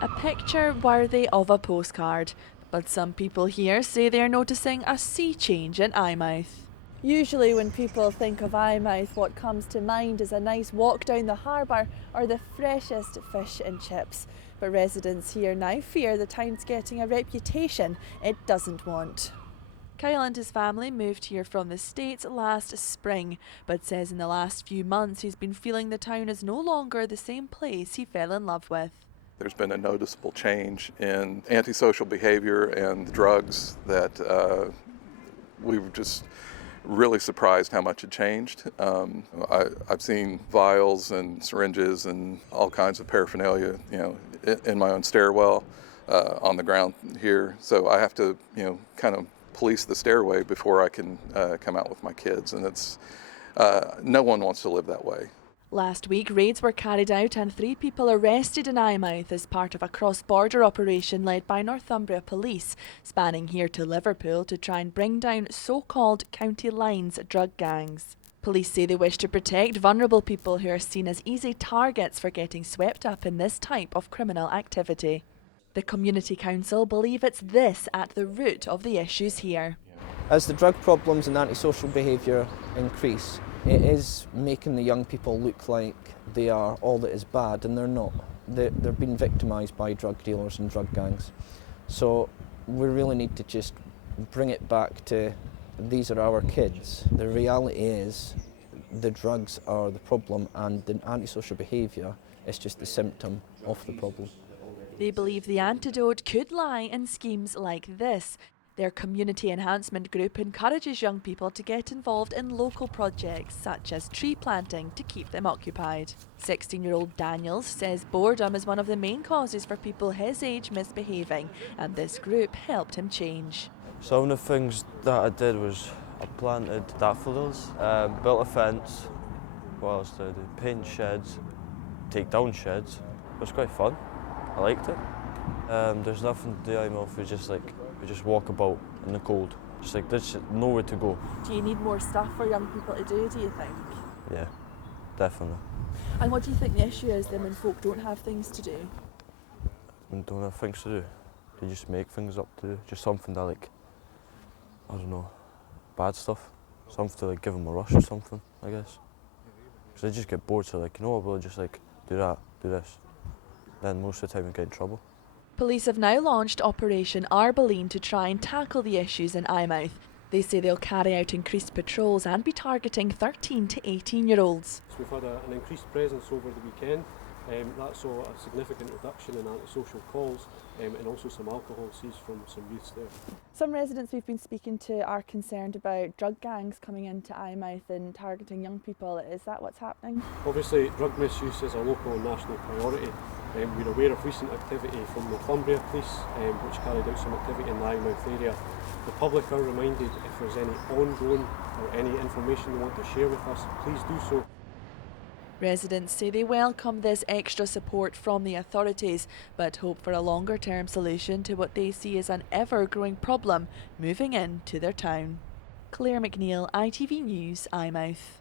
A picture worthy of a postcard, but some people here say they're noticing a sea change in Eyemouth. Usually when people think of Eyemouth, what comes to mind is a nice walk down the harbour or the freshest fish and chips. But residents here now fear the town's getting a reputation it doesn't want. Kyle and his family moved here from the States last spring, but says in the last few months he's been feeling the town is no longer the same place he fell in love with. There's been a noticeable change in antisocial behavior and drugs that we were just really surprised how much it changed. I've seen vials and syringes and all kinds of paraphernalia, in my own stairwell, on the ground here. So I have to, kind of police the stairway before I can come out with my kids, and it's no one wants to live that way. Last week, raids were carried out and 3 people arrested in Eyemouth as part of a cross-border operation led by Northumbria Police, spanning here to Liverpool to try and bring down so-called county lines drug gangs. Police say they wish to protect vulnerable people who are seen as easy targets for getting swept up in this type of criminal activity. The Community Council believe it's this at the root of the issues here. As the drug problems and antisocial behaviour increase, it is making the young people look like they are all that is bad, and they're not. They're being victimised by drug dealers and drug gangs. So we really need to just bring it back to these are our kids. The reality is the drugs are the problem and the antisocial behaviour is just the symptom of the problem. They believe the antidote could lie in schemes like this. Their community enhancement group encourages young people to get involved in local projects such as tree planting to keep them occupied. 16-year-old Daniels says boredom is one of the main causes for people his age misbehaving, and this group helped him change. Some of the things that I did was I planted daffodils, built a fence. What else did I do? Paint sheds, take down sheds. It was quite fun. I liked it. There's nothing to do anymore. We just walk about in the cold. There's nowhere to go. Do you need more stuff for young people to do you think? Yeah, definitely. And what do you think the issue is then when folk don't have things to do? When they don't have things to do, they just make things up to do. Just something that I don't know, bad stuff. Something to give them a rush or something, I guess. Because they just get bored, so we'll just do that, do this. Then most of the time we get in trouble. Police have now launched Operation Arbalene to try and tackle the issues in Eyemouth. They say they'll carry out increased patrols and be targeting 13 to 18-year-olds. So we've had an increased presence over the weekend. That saw a significant reduction in antisocial calls and also some alcohol seized from some youths there. Some residents we've been speaking to are concerned about drug gangs coming into Eyemouth and targeting young people. Is that what's happening? Obviously, drug misuse is a local and national priority. We're aware of recent activity from Northumbria Police, which carried out some activity in the Eyemouth area. The public are reminded if there's any ongoing or any information they want to share with us, please do so. Residents say they welcome this extra support from the authorities, but hope for a longer-term solution to what they see as an ever-growing problem moving into their town. Claire McNeil, ITV News, Eyemouth.